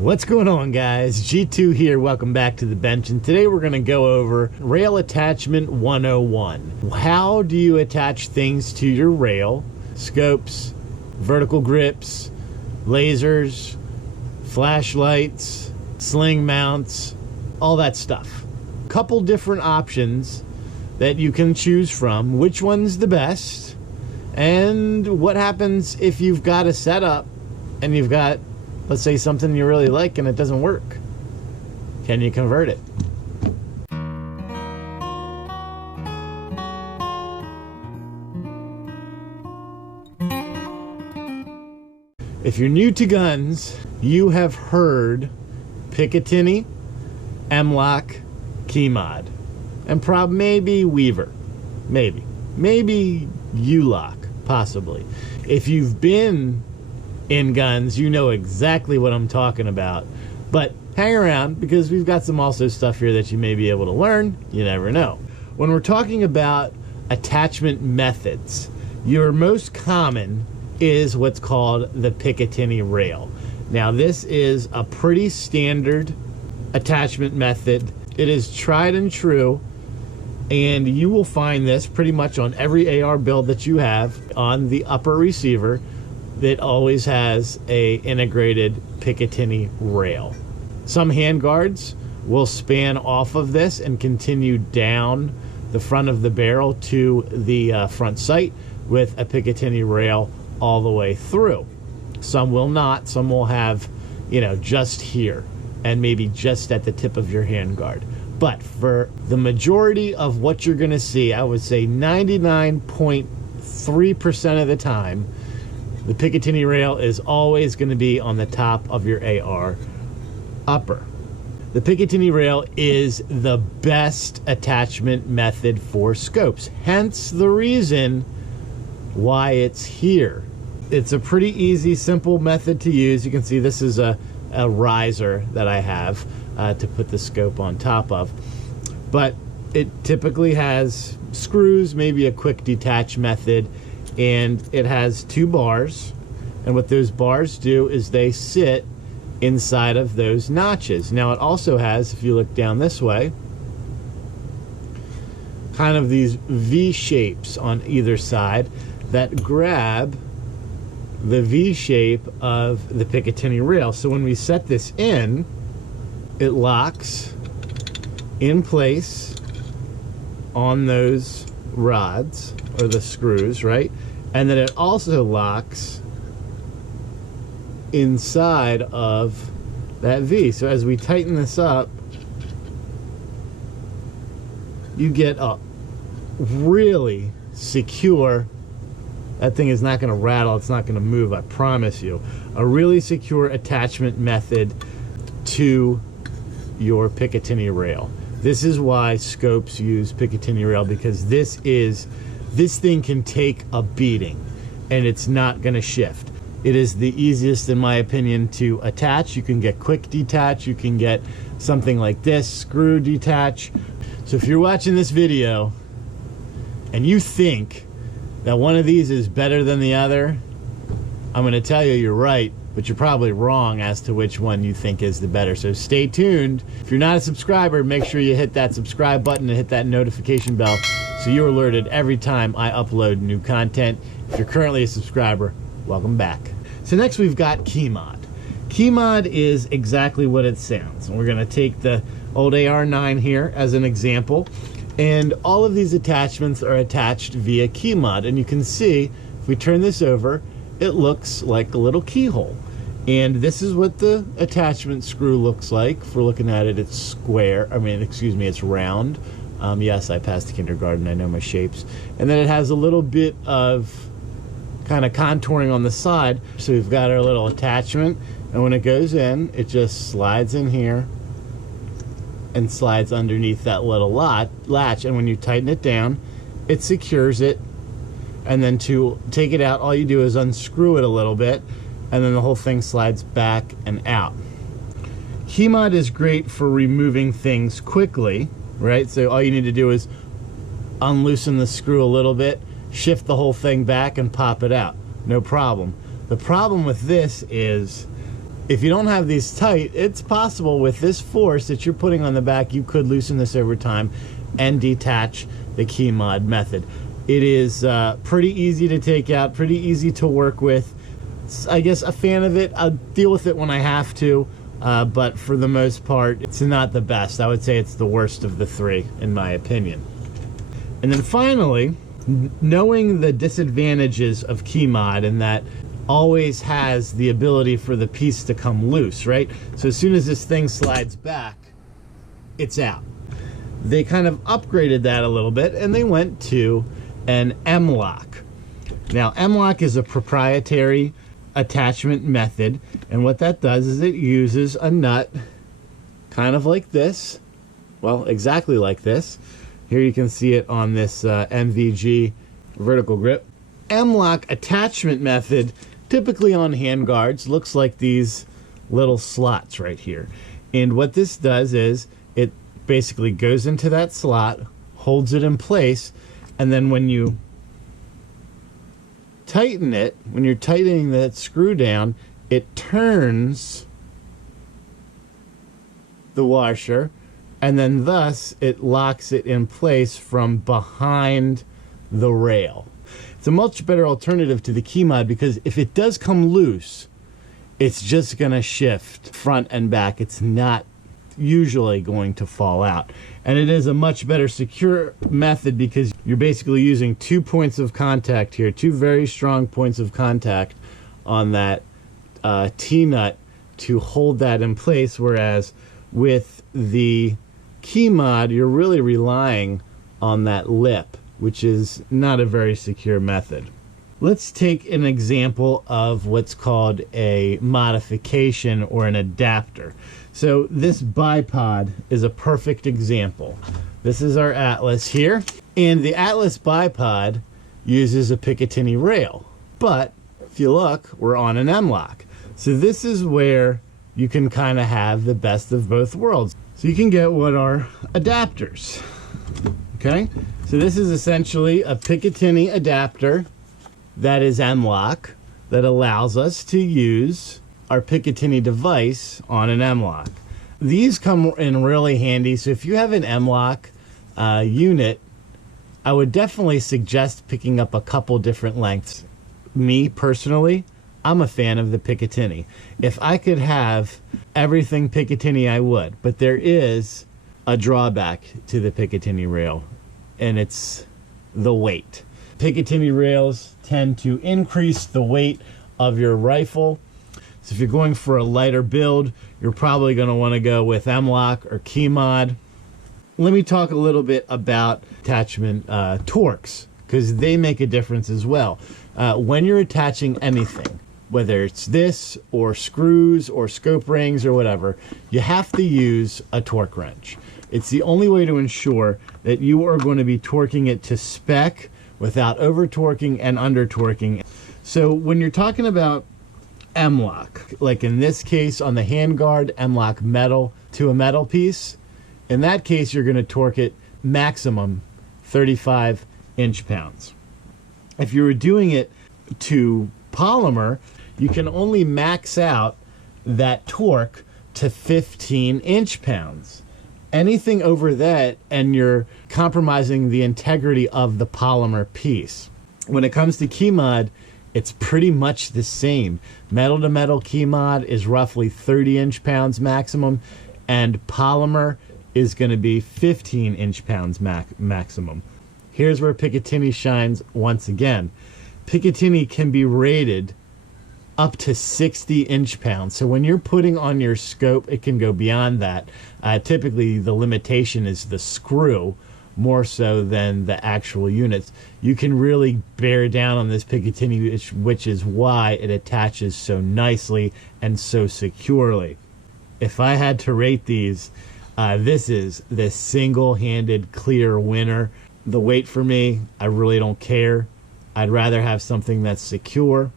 What's going on, guys? G2 here. Welcome back to the bench, and today we're going to go over Rail Attachment 101. How do you attach things to your rail? Scopes, vertical grips, lasers, flashlights, sling mounts, all that stuff. Couple different options that you can choose from. Which one's the best? And what happens if you've got a setup and you've got, let's say, something you really like and it doesn't work? Can you convert it? If you're new to guns, you have heard Picatinny, MLok, Keymod, and maybe Weaver, maybe MLok, possibly. If you've been in guns, you know exactly what I'm talking about. But hang around, because we've got some also stuff here that you may be able to learn. You never know. When we're talking about attachment methods, your most common is what's called the Picatinny Rail. Now, this is a pretty standard attachment method. It is tried and true, and you will find this pretty much on every AR build that you have. On the upper receiver, that always has a integrated Picatinny rail. Some handguards will span off of this and continue down the front of the barrel to the front sight with a Picatinny rail all the way through. Some will not. Some will have, just here and maybe just at the tip of your handguard. But for the majority of what you're going to see, I would say 99.3% of the time, the Picatinny rail is always going to be on the top of your AR upper. The Picatinny rail is the best attachment method for scopes, hence the reason why it's here. It's a pretty easy, simple method to use. You can see this is a riser that I have to put the scope on top of. But it typically has screws, maybe a quick detach method, and it has two bars. And what those bars do is they sit inside of those notches. Now, it also has, if you look down this way, kind of these V shapes on either side that grab the V shape of the Picatinny rail. So when we set this in, it locks in place on those rods or the screws, right? And then it also locks inside of that V. So as we tighten this up, you get a really secure, that thing is not going to rattle, it's not going to move, I promise you. A really secure attachment method to your Picatinny rail. This is why scopes use Picatinny rail, because this thing can take a beating and it's not going to shift. It is the easiest, in my opinion, to attach. You can get quick detach, you can get something like this, screw detach. So if you're watching this video and you think that one of these is better than the other, I'm going to tell you you're right, but you're probably wrong as to which one you think is the better. So stay tuned. If you're not a subscriber, make sure you hit that subscribe button and hit that notification bell so you're alerted every time I upload new content. If you're currently a subscriber, welcome back. So next we've got Keymod. Keymod is exactly what it sounds. And we're going to take the old AR9 here as an example. And all of these attachments are attached via Keymod. And you can see, if we turn this over, it looks like a little keyhole. And this is what the attachment screw looks like. If we're looking at it, it's square. It's round. Yes, I passed kindergarten. I know my shapes. And then it has a little bit of kind of contouring on the side. So we've got our little attachment. And when it goes in, it just slides in here and slides underneath that little latch. And when you tighten it down, it secures it. And then to take it out, all you do is unscrew it a little bit, and then the whole thing slides back and out. Keymod is great for removing things quickly, right? So all you need to do is unloosen the screw a little bit, shift the whole thing back, and pop it out. No problem. The problem with this is If you don't have these tight, it's possible with this force that you're putting on the back, you could loosen this over time and detach the Keymod method. It is pretty easy to take out, pretty easy to work with. I guess a fan of it. I'll deal with it when I have to, but for the most part, it's not the best. I would say it's the worst of the three, in my opinion. And then finally, knowing the disadvantages of Keymod, and that always has the ability for the piece to come loose, right? So as soon as this thing slides back, it's out. They kind of upgraded that a little bit, and they went to an MLok. Now, MLok is a proprietary attachment method, and what that does is it uses a nut kind of like this. Well, exactly like this. Here you can see it on this MVG vertical grip. MLok attachment method, typically on handguards, looks like these little slots right here. And what this does is it basically goes into that slot, holds it in place, and then when you tighten it, when you're tightening that screw down, it turns the washer, and then thus it locks it in place from behind the rail. It's a much better alternative to the Keymod because if it does come loose, it's just going to shift front and back. It's not usually going to fall out. And it is a much better secure method because you're basically using 2 points of contact here, 2 very strong points of contact on that T-nut to hold that in place, whereas with the Keymod, you're really relying on that lip, which is not a very secure method. Let's take an example of what's called a modification or an adapter. So this bipod is a perfect example. This is our Atlas here, and the Atlas bipod uses a Picatinny rail. But if you look, we're on an MLok. So this is where you can kind of have the best of both worlds. So you can get what are adapters. Okay, so this is essentially a Picatinny adapter that is MLok that allows us to use our Picatinny device on an MLok. These come in really handy, so if you have an MLok unit, I would definitely suggest picking up a couple different lengths. Me, personally, I'm a fan of the Picatinny. If I could have everything Picatinny, I would, but there is a drawback to the Picatinny rail, and it's the weight. Picatinny rails tend to increase the weight of your rifle. So if you're going for a lighter build, you're probably going to want to go with MLok or Keymod. Let me talk a little bit about attachment torques, because they make a difference as well. When you're attaching anything, whether it's this or screws or scope rings or whatever, you have to use a torque wrench. It's the only way to ensure that you are going to be torquing it to spec without over torquing and under torquing. So when you're talking about MLok, like in this case on the handguard, MLok metal to a metal piece, in that case you're going to torque it maximum 35 inch-pounds. If you were doing it to polymer, you can only max out that torque to 15 inch-pounds. Anything over that, and you're compromising the integrity of the polymer piece. When it comes to Keymod, it's pretty much the same. Metal to metal Keymod is roughly 30 inch-pounds maximum, and polymer is going to be 15 inch-pounds maximum. Here's where Picatinny shines once again. Picatinny can be rated up to 60 inch-pounds. So when you're putting on your scope, it can go beyond that. Typically, the limitation is the screw more so than the actual units. You can really bear down on this Picatinny, which is why it attaches so nicely and so securely. If I had to rate these, this is the single-handed clear winner. The weight for me, I really don't care. I'd rather have something that's secure.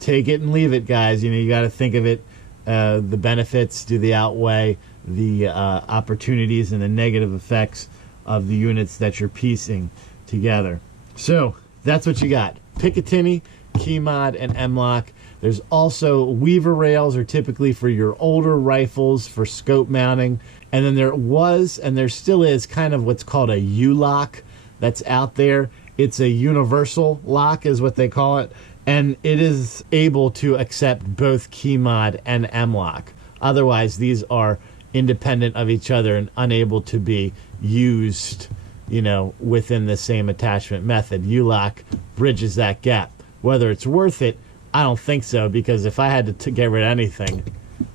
Take it and leave it, guys. You know, you got to think of it. The benefits, do they outweigh the opportunities and the negative effects of the units that you're piecing together? So that's what you got. Picatinny, Keymod, and MLok. There's also Weaver rails are typically for your older rifles for scope mounting. And then there was, and there still is, kind of what's called a U-lock that's out there. It's a universal lock is what they call it. And it is able to accept both Keymod and MLok. Otherwise, these are independent of each other and unable to be used, you know, within the same attachment method. U-lock bridges that gap. Whether it's worth it, I don't think so, because if I had to get rid of anything,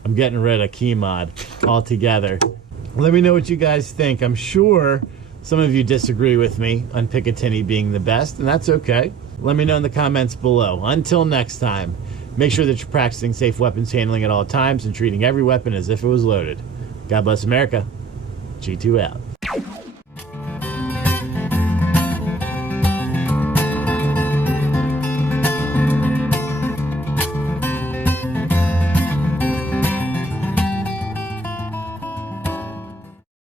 I'm getting rid of Keymod altogether. Let me know what you guys think. I'm sure some of you disagree with me on Picatinny being the best, and that's okay. Let me know in the comments below. Until next time, make sure that you're practicing safe weapons handling at all times and treating every weapon as if it was loaded. God bless America. G2 out.